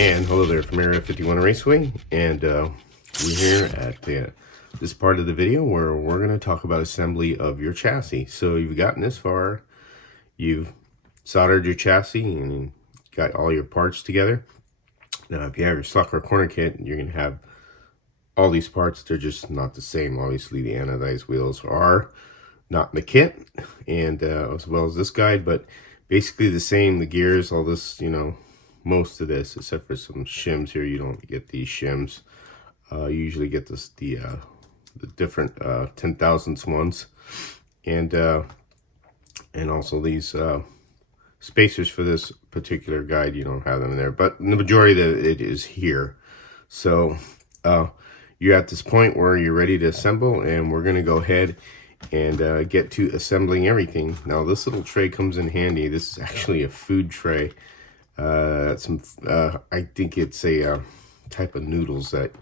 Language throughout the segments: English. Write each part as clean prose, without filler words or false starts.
And hello there from Area 51 Raceway, and we're here at this part of the video where we're going to talk about assembly of your chassis. So you've gotten this far, you've soldered your chassis and got all your parts together. Now if you have your slot car corner kit, you're going to have all these parts. They're just not the same. Obviously the anodized wheels are not in the kit, and as well as this guide, but basically the same. The gears, all this, you know, most of this, except for some shims here. You don't get these shims. You usually get this the different 10,000ths ones, and also these spacers for this particular guide. You don't have them in there, but the majority of it is here. So you're at this point where you're ready to assemble, and we're going to go ahead and get to assembling everything. Now this little tray comes in handy. This is actually a food tray. I think it's a type of noodles that,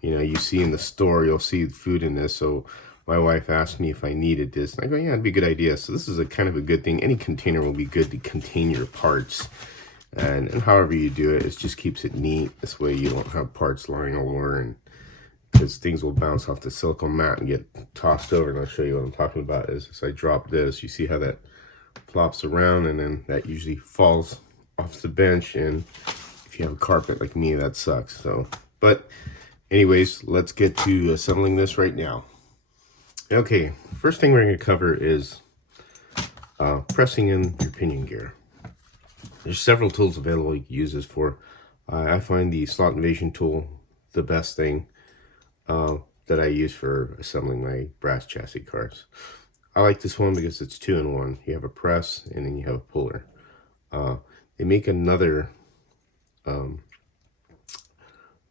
you know, you see in the store. You'll see food in this. So my wife asked me if I needed this, and I go, yeah, it'd be a good idea. So this is a kind of a good thing. Any container will be good to contain your parts, and however you do it, it just keeps it neat. This way you don't have parts lying all over, and because things will bounce off the silicone mat and get tossed over. And I'll show you what I'm talking about. Is as I drop this, you see how that flops around, and then that usually falls off the bench, and if you have a carpet like me, that sucks. So, but anyways, let's get to assembling this right now. Okay, first thing we're going to cover is pressing in your pinion gear. There's several tools available you can use this for. I find the slot invasion tool the best thing that I use for assembling my brass chassis cars. I like this one because it's 2-in-1. You have a press and then you have a puller. They make another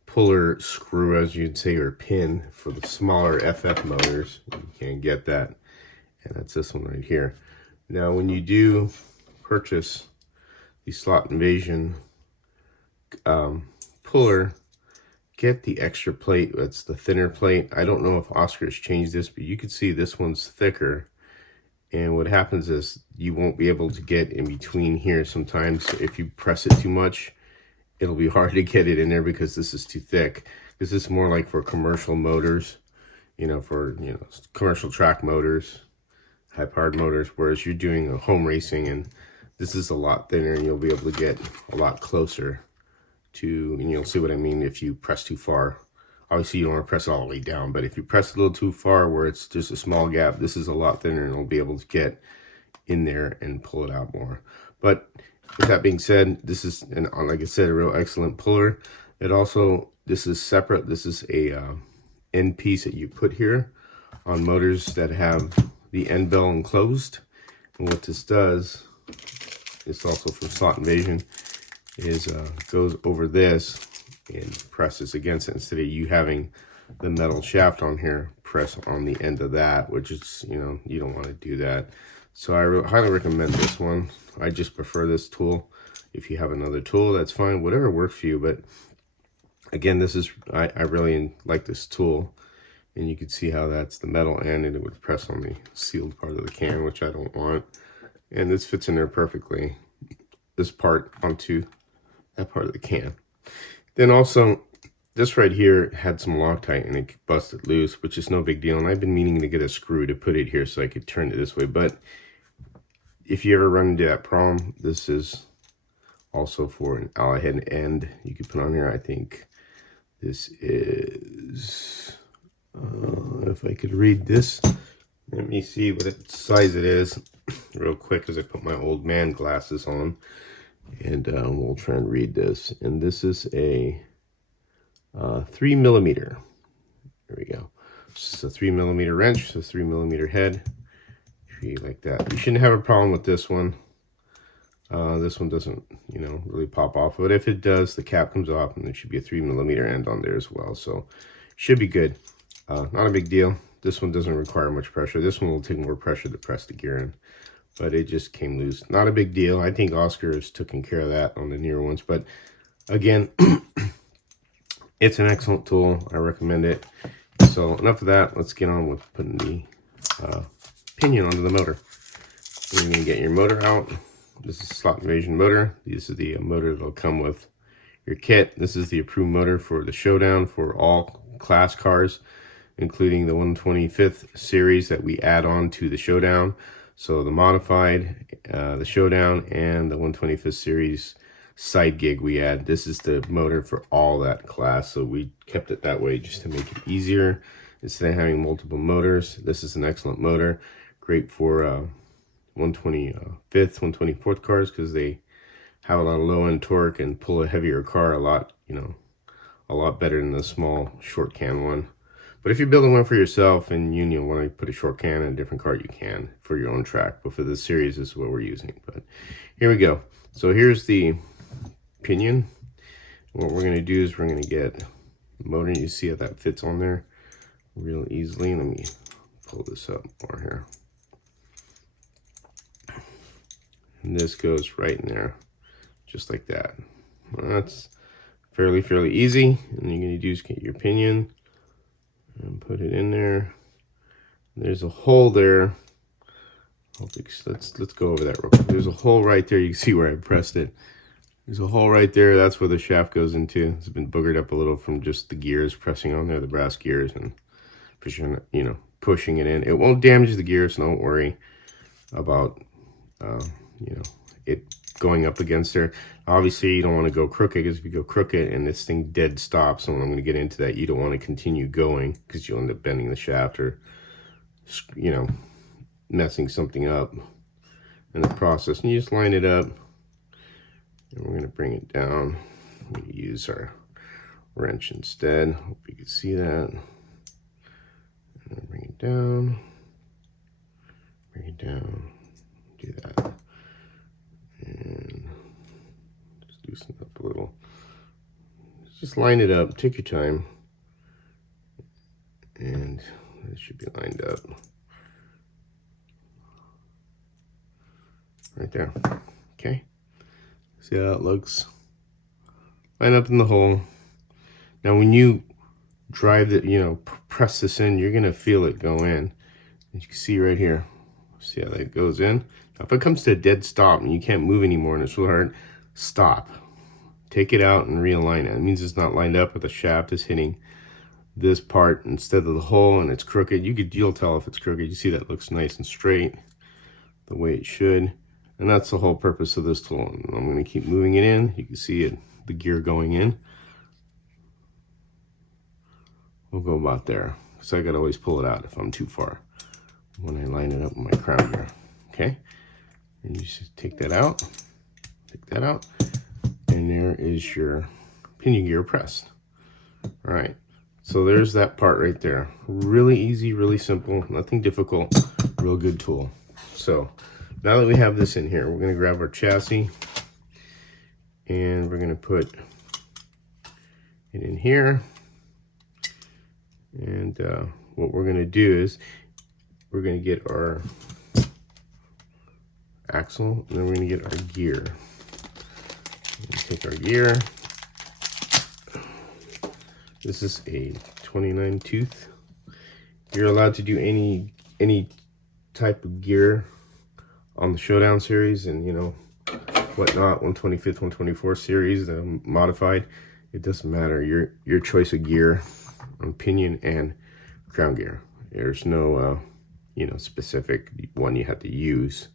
puller screw, as you'd say, or pin for the smaller FF motors. You can't get that, and that's this one right here. Now when you do purchase the slot invasion puller, get the extra plate. That's the thinner plate. I don't know if Oscar has changed this, but you can see this one's thicker. And what happens is you won't be able to get in between here sometimes. If you press it too much, it'll be hard to get it in there because this is too thick. This is more like for commercial motors, you know, for, you know, commercial track motors, high-powered motors, whereas you're doing a home racing, and this is a lot thinner, and you'll be able to get a lot closer to, and you'll see what I mean if you press too far. Obviously, you don't want to press it all the way down, but if you press a little too far where it's just a small gap, this is a lot thinner, and it'll be able to get in there and pull it out more. But with that being said, this is, and like I said, a real excellent puller. It also, this is separate. This is a end piece that you put here on motors that have the end bell enclosed. And what this does, it's also from Slot Invasion, is goes over this and presses against it, instead of you having the metal shaft on here press on the end of that, which is, you know, you don't want to do that. So I highly recommend this one. I just prefer this tool. If you have another tool, that's fine, whatever works for you. But again, this is, I really like this tool, and you can see how that's the metal end, and it would press on the sealed part of the can, which I don't want. And this fits in there perfectly, this part onto that part of the can. Then also, this right here had some Loctite and it busted loose, which is no big deal. And I've been meaning to get a screw to put it here so I could turn it this way. But if you ever run into that problem, this is also for an alloy head end. You can put on here, I think this is, if I could read this, let me see what size it is real quick as I put my old man glasses on. And we'll try and read this. And this is a 3mm. There we go. This is a 3mm wrench, so 3mm head. Like that. You shouldn't have a problem with this one. This one doesn't, you know, really pop off. But if it does, the cap comes off, and there should be a 3mm end on there as well. So should be good. Not a big deal. This one doesn't require much pressure. This one will take more pressure to press the gear in. But it just came loose. Not a big deal. I think Oscar has taken care of that on the newer ones. But again, it's an excellent tool. I recommend it. So enough of that. Let's get on with putting the pinion onto the motor. You're going to get your motor out. This is a slot invasion motor. This is the motor that'll come with your kit. This is the approved motor for the Showdown for all class cars, including the 125th series that we add on to the Showdown. So the modified, the Showdown, and the 125th series side gig we add. This is the motor for all that class, so we kept it that way just to make it easier instead of having multiple motors. This is an excellent motor, great for 125th, 124th cars, because they have a lot of low end torque and pull a heavier car a lot, a lot better than the small short can one. But if you're building one for yourself and you want to put a short can in a different car, you can for your own track. But for this series, this is what we're using. But here we go. So here's the pinion. What we're going to do is we're going to get the motor. You see how that fits on there real easily. Let me pull this up more here. And this goes right in there, just like that. Well, that's fairly easy. And you're going to do is get your pinion and put it in there. There's a hole there. Let's go over that real quick. There's a hole right there. You can see where I pressed it. There's a hole right there. That's where the shaft goes into. It's been boogered up a little from just the gears pressing on there, the brass gears, and pushing it in. It won't damage the gears, so don't worry about it going up against there. Obviously, you don't want to go crooked, because if you go crooked and this thing dead stops, and I'm going to get into that, you don't want to continue going because you'll end up bending the shaft or, messing something up in the process. And you just line it up, and we're going to bring it down. We use our wrench instead. Hope you can see that. And bring it down, do that. And just loosen up a little. Just line it up. Take your time. And it should be lined up. Right there. Okay. See how that looks? Line up in the hole. Now when you drive it, press this in, you're going to feel it go in. As you can see right here. See how that goes in? Now, if it comes to a dead stop and you can't move anymore and it's real hard, stop. Take it out and realign it. It means it's not lined up, but the shaft is hitting this part instead of the hole and it's crooked. You'll tell if it's crooked. You see that looks nice and straight the way it should. And that's the whole purpose of this tool. And I'm going to keep moving it in. You can see it, the gear going in. We'll go about there. So I got to always pull it out if I'm too far when I line it up with my crown gear. Okay, and you just take that out, and there is your pinion gear pressed. All right, so there's that part right there. Really easy, really simple, nothing difficult, real good tool. So now that we have this in here, we're going to grab our chassis and we're going to put it in here. And what we're going to do is we're going to get our axle, and then we're going to get our gear. Take our gear. This is a 29 tooth. You're allowed to do any type of gear on the Showdown series and whatnot, 125th, 124 series, modified. It doesn't matter. Your choice of gear on pinion and crown gear. There's no specific one you have to use.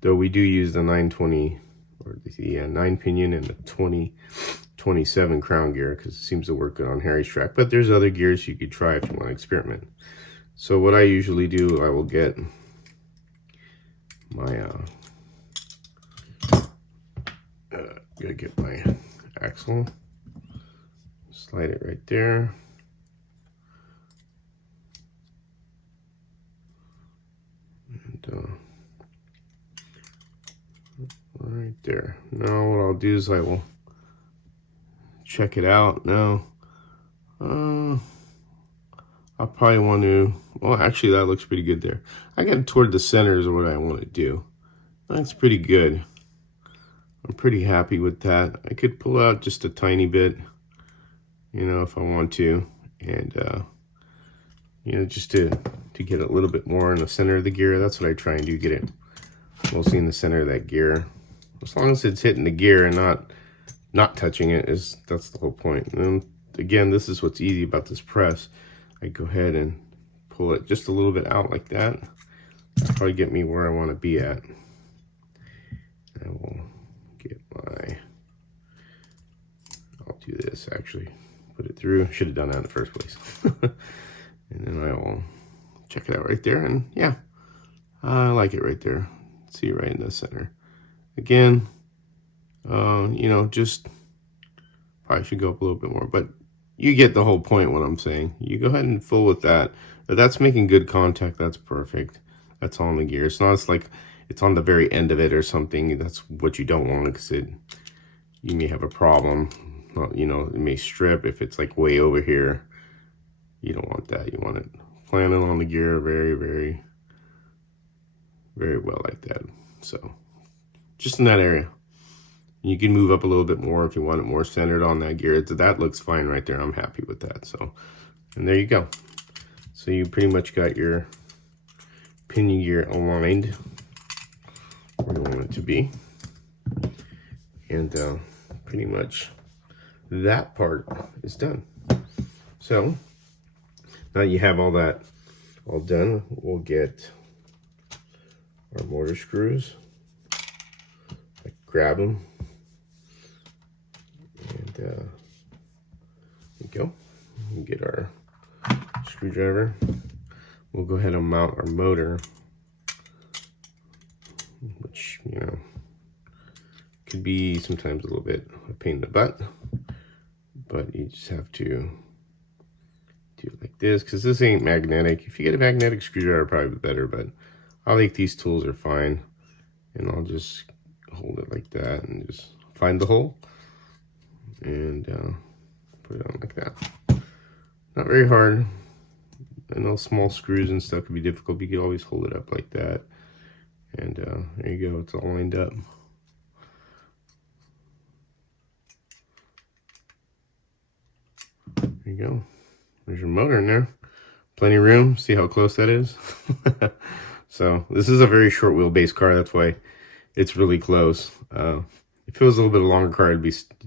Though we do use the 920 or the 9 pinion and the 2027 crown gear because it seems to work good on Harry's track. But there's other gears you could try if you want to experiment. So what I usually do, I will get my gotta get my axle, slide it right there. Right there. Now what I'll do is I will check it out. Now I'll probably want to, well, actually that looks pretty good there. I got it toward the center is what I want to do. That's pretty good. I'm pretty happy with that. I could pull out just a tiny bit, if I want to, and just to get a little bit more in the center of the gear. That's what I try and do, get it mostly in the center of that gear. As long as it's hitting the gear and not not touching it that's the whole point. And again, this is what's easy about this press. I go ahead and pull it just a little bit out like that. That'll probably get me where I want to be at. I will get I'll do this actually. Put it through. Should have done that in the first place. And then I will check it out right there. And yeah, I like it right there. See, right in the center. Again, you know, just probably should go up a little bit more, but you get the whole point what I'm saying. You go ahead and fill with that. If that's making good contact, that's perfect. That's on the gear. It's not like it's on the very end of it or something. That's what you don't want, because you may have a problem. You know, it may strip if it's like way over here. You don't want that. You want it planted on the gear very, very, very well like that. So just in that area. You can move up a little bit more if you want it more centered on that gear. That looks fine right there. I'm happy with that. So, and there you go. So you pretty much got your pinion gear aligned where you want it to be. And pretty much that part is done. So now you have all that all done, we'll get our mortar screws. Grab them. And there we go. We get our screwdriver. We'll go ahead and mount our motor, which, you know, could be sometimes a little bit a pain in the butt, but you just have to do it like this, because this ain't magnetic. If you get a magnetic screwdriver, probably better, but I think these tools are fine. And I'll just hold it like that and just find the hole and put it on like that. Not very hard. I know small screws and stuff can be difficult, but you can always hold it up like that. And there you go, it's all lined up. There you go. There's your motor in there. Plenty of room. See how close that is? So this is a very short wheelbase car. That's why it's really close. If it was a little bit longer car,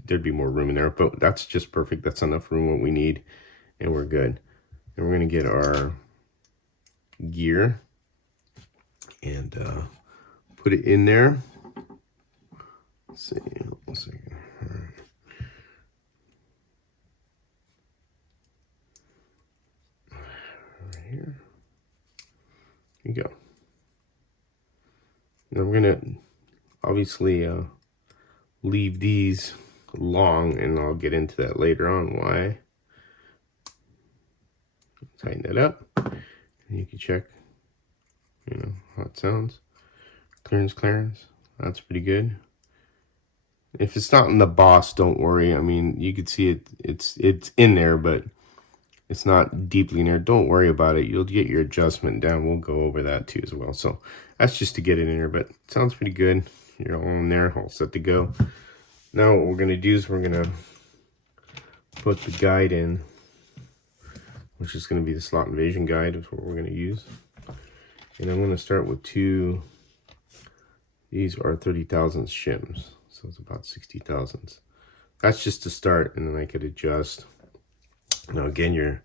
there'd be more room in there, but that's just perfect. That's enough room what we need, and we're good. And we're gonna get our gear and put it in there. Let's see, 1 second. All right. Right here. Here you go. Now we're gonna obviously leave these long, and I'll get into that later on why. Tighten it up, and you can check, you know, how it sounds. Clearance. That's pretty good. If it's not in the boss, don't worry. I mean, you can see it. It's in there, but it's not deeply in there. Don't worry about it. You'll get your adjustment down. We'll go over that too as well. So that's just to get it in there, but it sounds pretty good. You're all in there, all set to go. Now what we're gonna do is we're gonna put the guide in, which is gonna be the slot invasion guide is what we're gonna use. And I'm gonna start with two. These are 30 thousandths shims, so it's about 60 thousandths. That's just to start, and then I could adjust. Now again, your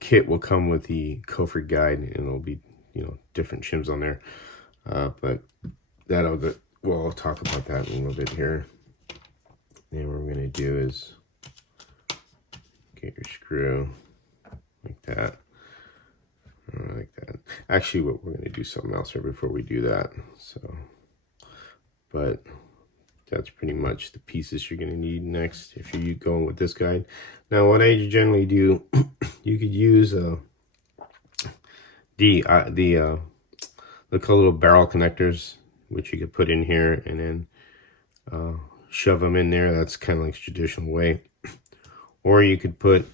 kit will come with the Coford guide, and it'll be, you know, different shims on there. But that'll go. Well, I'll talk about that in a little bit here. And what we're gonna do is get your screw like that. Like that. Actually, what we're gonna do something else here before we do that. So, but that's pretty much the pieces you're gonna need next if you're going with this guide. Now, what I generally do, you could use the little barrel connectors, which you could put in here and then shove them in there. That's kind of like the traditional way. Or you could put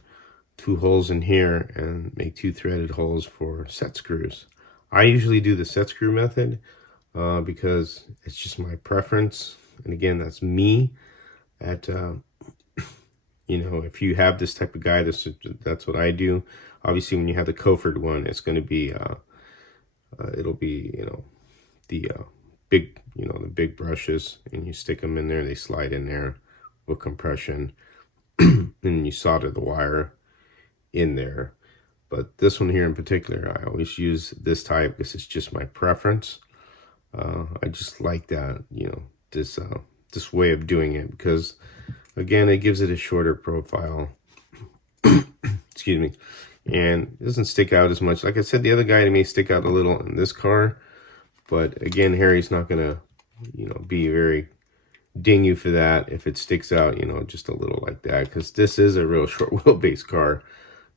two holes in here and make two threaded holes for set screws. I usually do the set screw method because it's just my preference. And again, that's me. You know, if you have this type of guide, that's what I do. Obviously, when you have the Coford one, it's going to be, it'll be, you know, the big, you know, the big brushes, and you stick them in there. They slide in there with compression, and you solder the wire in there. But this one here in particular, I always use this type because it's just my preference. I just like that, you know, this way of doing it, because again, it gives it a shorter profile. Excuse me. And it doesn't stick out as much. Like I said, the other guy may stick out a little in this car, but again, Harry's not gonna, you know, be very ding you for that if it sticks out, you know, just a little like that, because this is a real short wheelbase car.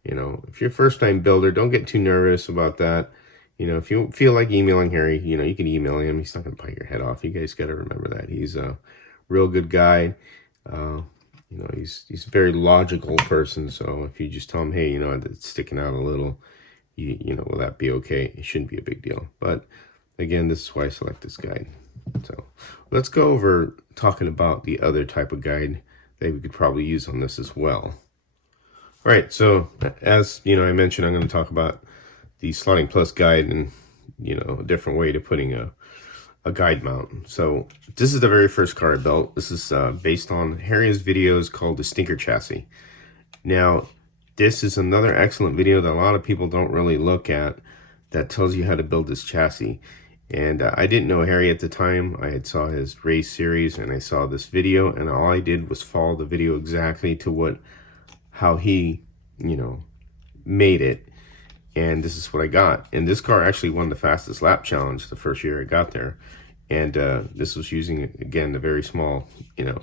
You know, if you're a first time builder, don't get too nervous about that. You know, if you feel like emailing Harry, you know, you can email him. He's not gonna bite your head off. You guys got to remember that he's a real good guy. You know, he's a very logical person. So if you just tell him, hey, you know, it's sticking out a little, you know, will that be okay? It shouldn't be a big deal. But again, this is why I select this guide. So let's go over talking about the other type of guide that we could probably use on this as well. All right, so as you know, I mentioned I'm going to talk about the Slotting Plus guide and, you know, a different way to putting a guide mount. So this is the very first car I built. This is based on Harry's videos called the Stinker Chassis. Now, this is another excellent video that a lot of people don't really look at that tells you how to build this chassis. And I didn't know Harry at the time. I had saw his race series and I saw this video, and all I did was follow the video exactly to how he, you know, made it. And this is what I got. And this car actually won the fastest lap challenge the first year I got there. And this was using, again, the very small, you know,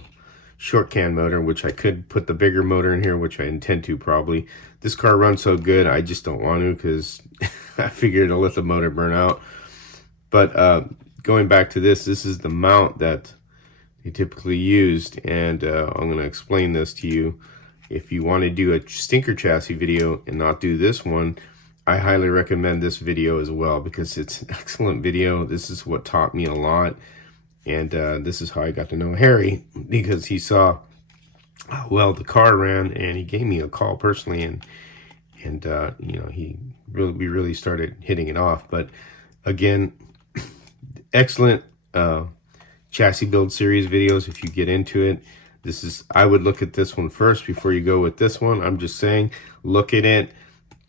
short can motor, which I could put the bigger motor in here, which I intend to probably. This car runs so good, I just don't want to, because I figured I'll let the motor burn out. But going back to this is the mount that they typically used. And I'm going to explain this to you. If you want to do a Stinker Chassis video and not do this one, I highly recommend this video as well, because it's an excellent video. This is what taught me a lot. And this is how I got to know Harry, because he saw how well the car ran, and he gave me a call personally, and you know, we really started hitting it off. But again, excellent chassis build series videos if you get into it. I would look at this one first before you go with this one. I'm just saying, look at it,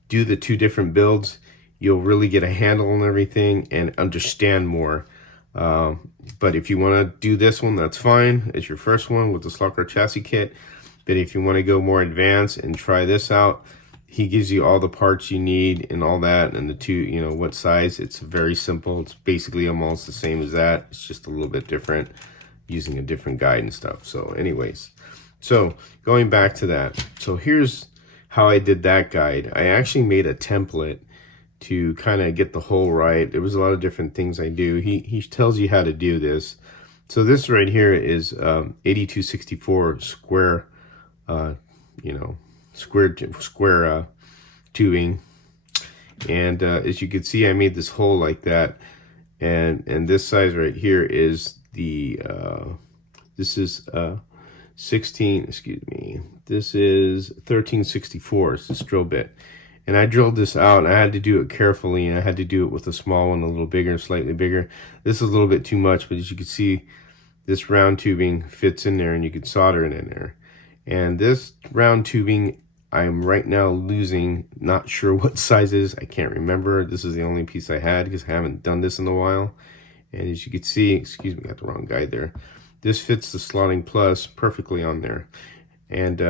do the two different builds. You'll really get a handle on everything and understand more. But if you want to do this one, that's fine. It's your first one with the Slot chassis kit. But if you want to go more advanced and try this out, he gives you all the parts you need and all that, and the two, you know, what size. It's very simple. It's basically almost the same as that. It's just a little bit different, using a different guide and stuff. So anyways, so going back to that. So here's how I did that guide. I actually made a template to kind of get the whole right. There was a lot of different things I do. He tells you how to do this. So this right here is 8264 square, you know, square tubing. And as you can see, I made this hole like that. And this size right here is the, this is 16, excuse me, this is 1364, it's this drill bit. And I drilled this out, and I had to do it carefully, and I had to do it with a small one, a little bigger, slightly bigger. This is a little bit too much, but as you can see, this round tubing fits in there, and you can solder it in there. And this round tubing, I'm right now losing, not sure what size it is, I can't remember. This is the only piece I had, because I haven't done this in a while. And as you can see, excuse me, got the wrong guide there. This fits the Slotting Plus perfectly on there. And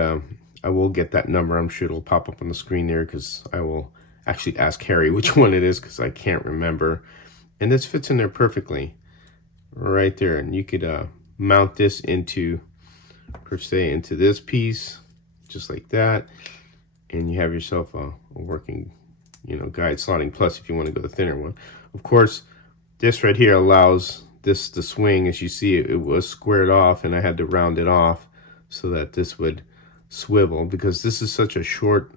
I will get that number. I'm sure it'll pop up on the screen there, because I will actually ask Harry which one it is, because I can't remember. And this fits in there perfectly right there. And you could mount this into, per se, into this piece, just like that. And you have yourself a working, you know, guide Slotting Plus if you want to go the thinner one. Of course, this right here allows this to swing. As you see, it was squared off, and I had to round it off so that this would swivel, because this is such a short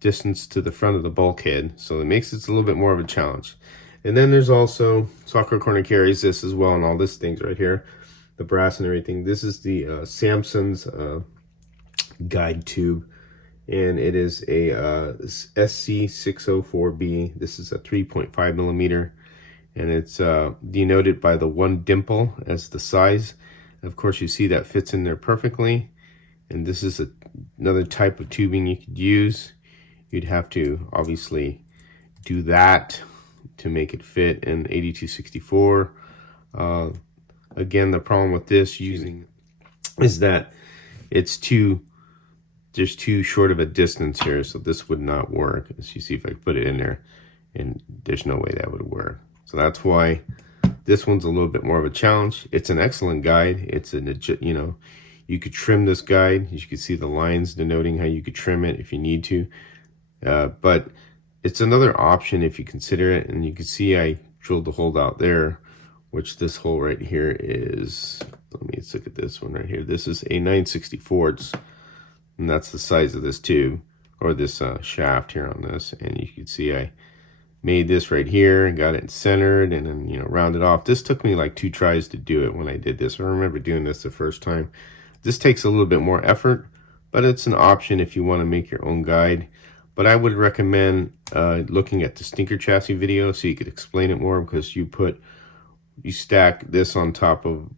distance to the front of the bulkhead, so it makes it a little bit more of a challenge. And then there's also Soccer Corner carries this as well, and all these things right here, the brass and everything. This is the Samson's guide tube, and it is a SC604B. This is a 3.5 millimeter. and it's denoted by the one dimple as the size. Of course, you see that fits in there perfectly. And this is another type of tubing you could use. You'd have to obviously do that to make it fit in 8264. Again, the problem with this using is that there's too short of a distance here, so this would not work. As you see, if I put it in there, and there's no way that would work. So that's why this one's a little bit more of a challenge. It's an excellent guide. It's you could trim this guide. You can see the lines denoting how you could trim it if you need to. But it's another option if you consider it. And you can see I drilled the hole out there, which this hole right here is, let me look at this one right here. This is a 9/64, and that's the size of this tube, or this shaft here on this. And you can see I made this right here and got it centered and then, rounded off. This took me like 2 tries to do it when I did this. I remember doing this the first time. This takes a little bit more effort, but it's an option if you want to make your own guide. But I would recommend looking at the stinker chassis video so you could explain it more, because you stack this on top of,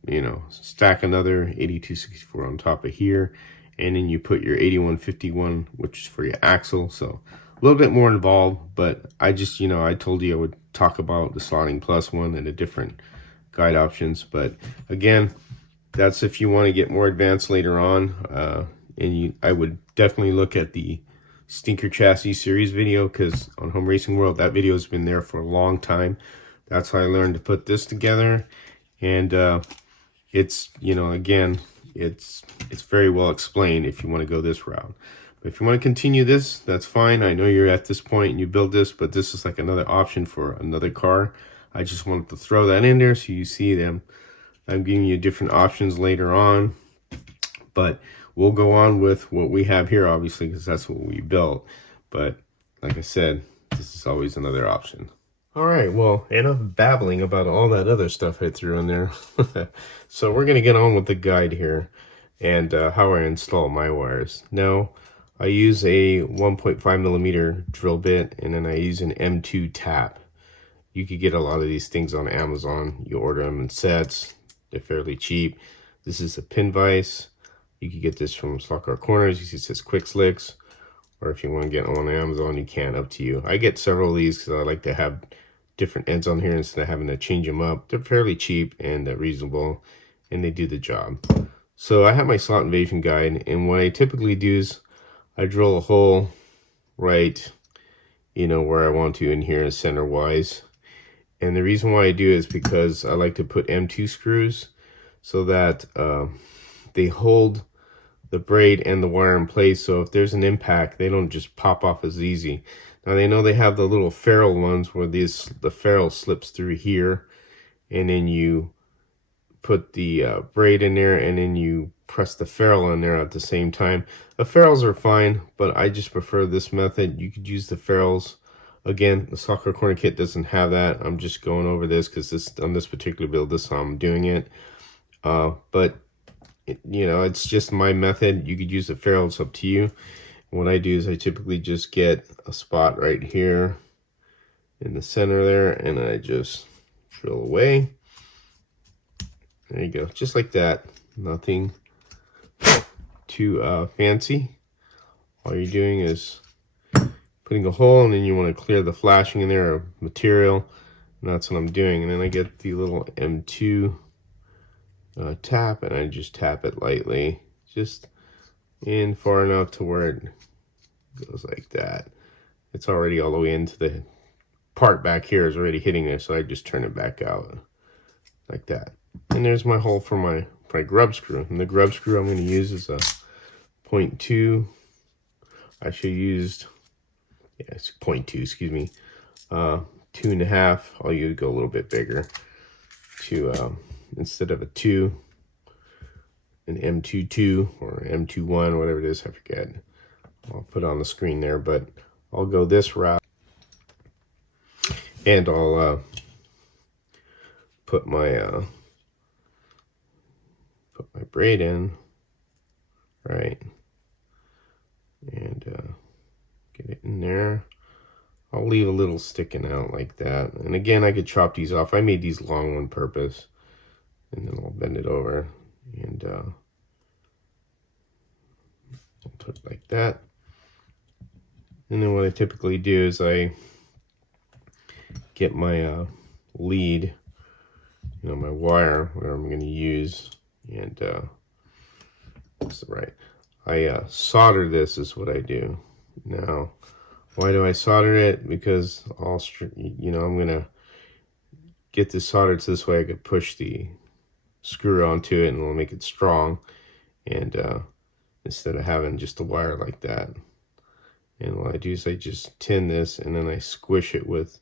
stack another 8264 on top of here, and then you put your 8151, which is for your axle. So a little bit more involved, but I just, I told you I would talk about the Slotting Plus one and the different guide options. But again, that's if you want to get more advanced later on. I would definitely look at the Stinker Chassis series video, because on Home Racing World, that video has been there for a long time. That's how I learned to put this together. And it's, again, it's very well explained if you want to go this route. But if you want to continue this, that's fine. I know you're at this point and you build this, but this is like another option for another car. I just wanted to throw that in there so you see them. I'm giving you different options later on, but we'll go on with what we have here, obviously, because that's what we built. But like I said, this is always another option. All right, well, enough babbling about all that other stuff I threw in there. So we're going to get on with the guide here and how I install my wires. Now, I use a 1.5 millimeter drill bit, and then I use an M2 tap. You could get a lot of these things on Amazon. You order them in sets. They're fairly cheap. This is a pin vise. You could get this from Slot Car Corners. You see it says Quick Slicks. Or if you want to get on Amazon, you can, up to you. I get several of these because I like to have different ends on here instead of having to change them up. They're fairly cheap and reasonable, and they do the job. So I have my slot invasion guide, and what I typically do is I drill a hole right, where I want to in here, center-wise. And the reason why I do is because I like to put M2 screws so that they hold the braid and the wire in place. So if there's an impact, they don't just pop off as easy. Now they know they have the little ferrule ones where the ferrule slips through here, and then you put the braid in there, and then you press the ferrule in there at the same time. The ferrules are fine, but I just prefer this method. You could use the ferrules. Again, the Slot Car Corner kit doesn't have that. I'm just going over this because on this particular build, this is how I'm doing it. But it's just my method. You could use the ferrules, up to you. What I do is I typically just get a spot right here in the center there, and I just drill away. There you go, just like that. Nothing too fancy. All you're doing is putting a hole, and then you want to clear the flashing in there of material, and that's what I'm doing. And then I get the little M2 tap, and I just tap it lightly, just in far enough to where it goes like that. It's already all the way into the part back here is already hitting there, so I just turn it back out like that. And there's my hole for my grub screw. And the grub screw I'm going to use is a 0.2. I should used, yeah, it's 0.2, excuse me. 2.5. I'll use go a little bit bigger to instead of a 2, an M22 or M21, whatever it is, I forget. I'll put it on the screen there, but I'll go this route, and I'll put my braid in, right, and get it in there. I'll leave a little sticking out like that. And again, I could chop these off. I made these long on purpose. And then I'll bend it over and I'll put it like that. And then what I typically do is I get my lead, you know, my wire, where I'm going to use, and that's right. I solder this is what I do. Now, why do I solder it? Because you know, I'm going to get this soldered so this way I could push the screw onto it and it'll make it strong, and instead of having just a wire like that. And what I do is I just tin this and then I squish it with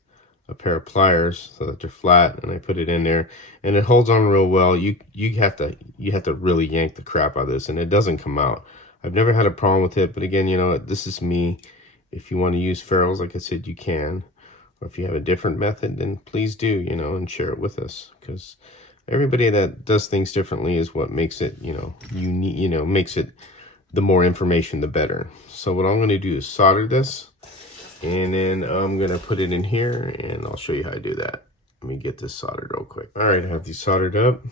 a pair of pliers so that they're flat, and I put it in there and it holds on real well. You have to really yank the crap out of this and it doesn't come out. I've never had a problem with it, but again, you know, this is me. If you want to use ferrules, like I said, you can. Or if you have a different method, then please do, you know, and share it with us, because everybody that does things differently is what makes it, you know, unique, you know, makes it, the more information, the better. So what I'm going to do is solder this, and then I'm going to put it in here, and I'll show you how I do that. Let me get this soldered real quick. All right, I have these soldered up.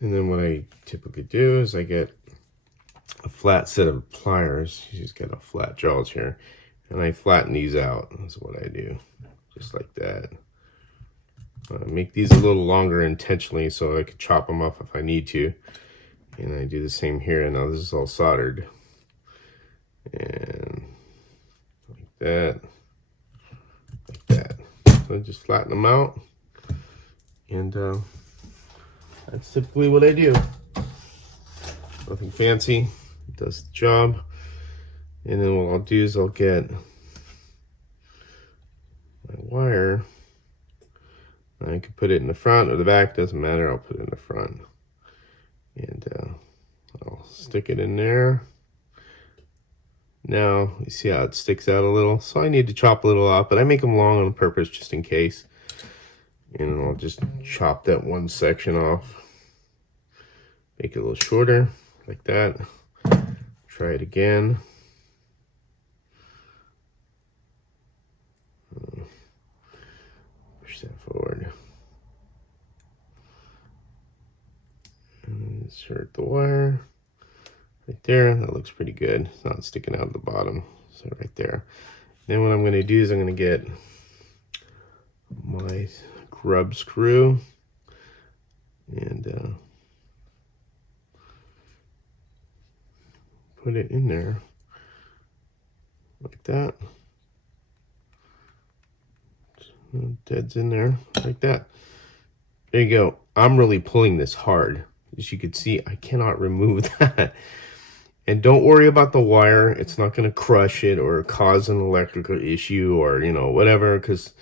And then what I typically do is I get a flat set of pliers. She's got a flat jaws here. And I flatten these out. That's what I do. Just like that. Make these a little longer intentionally so I can chop them off if I need to. And I do the same here. Now this is all soldered. And like that. Like that. So I just flatten them out. And that's typically what I do. Nothing fancy. It does the job. And then what I'll do is I'll get my wire. I can put it in the front or the back, doesn't matter. I'll put it in the front. And I'll stick it in there. Now, you see how it sticks out a little? So I need to chop a little off, but I make them long on purpose just in case. And I'll just chop that one section off. Make it a little shorter, like that. Try it again. Push that forward. And insert the wire right there. That looks pretty good. It's not sticking out at the bottom. So right there. Then what I'm going to do is I'm going to get my grub screw and put it in there like that. Dead's in there like that. There you go. I'm really pulling this hard. As you can see, I cannot remove that. And don't worry about the wire. It's not going to crush it or cause an electrical issue or, you know, whatever, because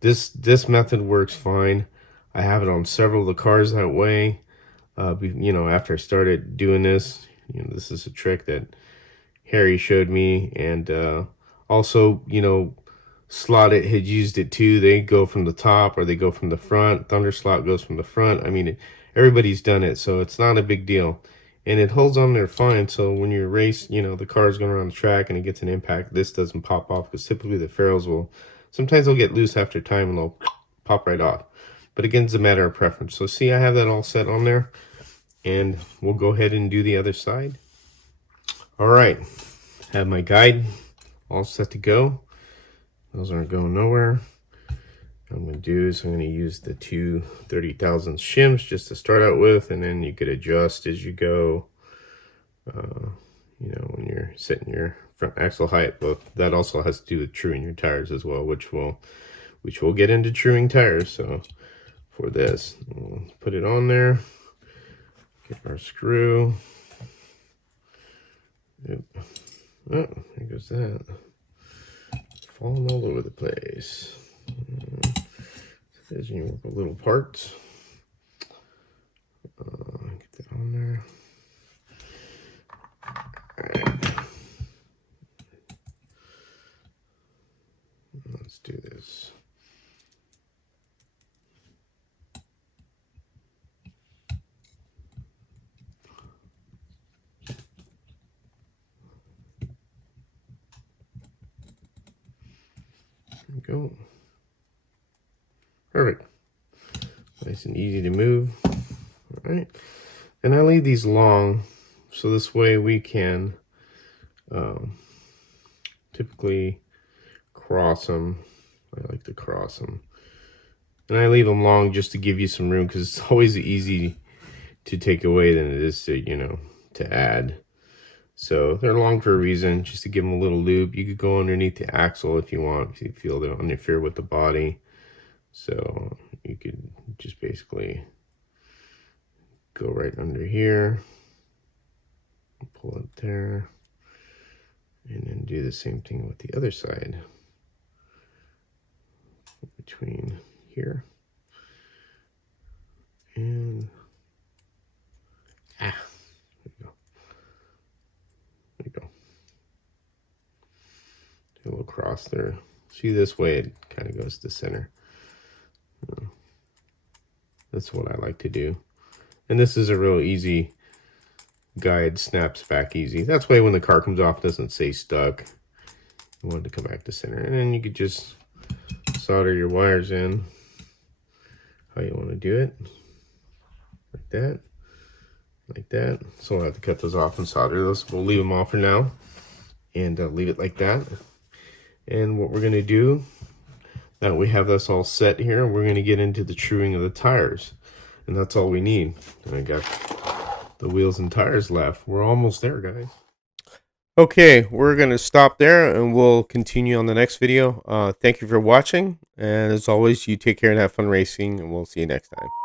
this method works fine. I have it on several of the cars that way. You know, after I started doing this, you know, this is a trick that Harry showed me, and also, you know, Slot It had used it too. They go from the top or they go from the front. Thunder Slot goes from the front. I mean, everybody's done it, so it's not a big deal. And it holds on there fine, so when you race, you know, the car's going around the track and it gets an impact, this doesn't pop off, because typically the ferrules will, sometimes they'll get loose after time and they'll pop right off. But again, it's a matter of preference. So see, I have that all set on there, and we'll go ahead and do the other side. All right, have my guide all set to go. Those aren't going nowhere. What I'm going to do is I'm going to use the two 30,000 shims just to start out with, and then you could adjust as you go. You know, when you're setting your front axle height, but that also has to do with truing your tires as well, which we'll get into truing tires. So for this, we'll put it on there. Get our screw. Yep. Oh, there goes that. Falling all over the place. There's your little parts. Get that on there. All right. Let's do this. There we go. Perfect. Nice and easy to move. All right. And I leave these long, so this way we can typically cross them. I like to cross them. And I leave them long just to give you some room, because it's always easy to take away than it is to, you know, to add. So they're long for a reason, just to give them a little loop. You could go underneath the axle if you want, if you feel they interfere with the body. So you could just basically go right under here, pull it there, and then do the same thing with the other side, between here and there you go. There you go. Do a little cross there. See, this way it kind of goes to center. That's what I like to do. And this is a real easy guide, snaps back easy. That's why when the car comes off, it doesn't say stuck. You want it to come back to center. And then you could just solder your wires in how you want to do it. Like that. Like that. So we'll have to cut those off and solder those. We'll leave them off for now. And leave it like that. And what we're going to do, now that we have this all set here, we're going to get into the truing of the tires. And that's all we need. And I got the wheels and tires left. We're almost there, guys. Okay, we're going to stop there and we'll continue on the next video. Thank you for watching. And as always, you take care and have fun racing, and we'll see you next time.